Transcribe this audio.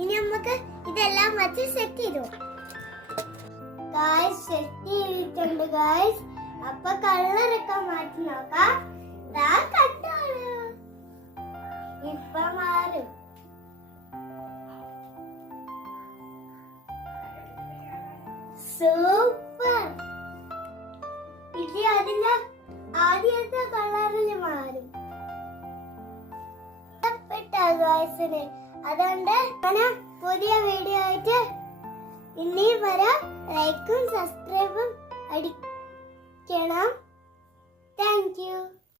ഇനി നമുക്ക് ഇതെല്ലാം വെച്ച് സെറ്റ് ചെയ്തു. ഗായ്സ് സെറ്റ് ചെയ്തിട്ടുണ്ട് ഗായ്സ്. അപ്പൊ കളറൊക്കെ മാറ്റി നോക്കാം. കണ്ടാണ് ഇപ്പൊ മാറും. സൂപ്പർ. ഇത് അതിന്റെ ആദ്യത്തെ കളറിൽ മാറും. അതുകൊണ്ട് പുതിയ വീഡിയോ ആയിട്ട് ഇനി വരാം. ലൈക്കും സബ്സ്ക്രൈബും അടിക്കണം. Thank you.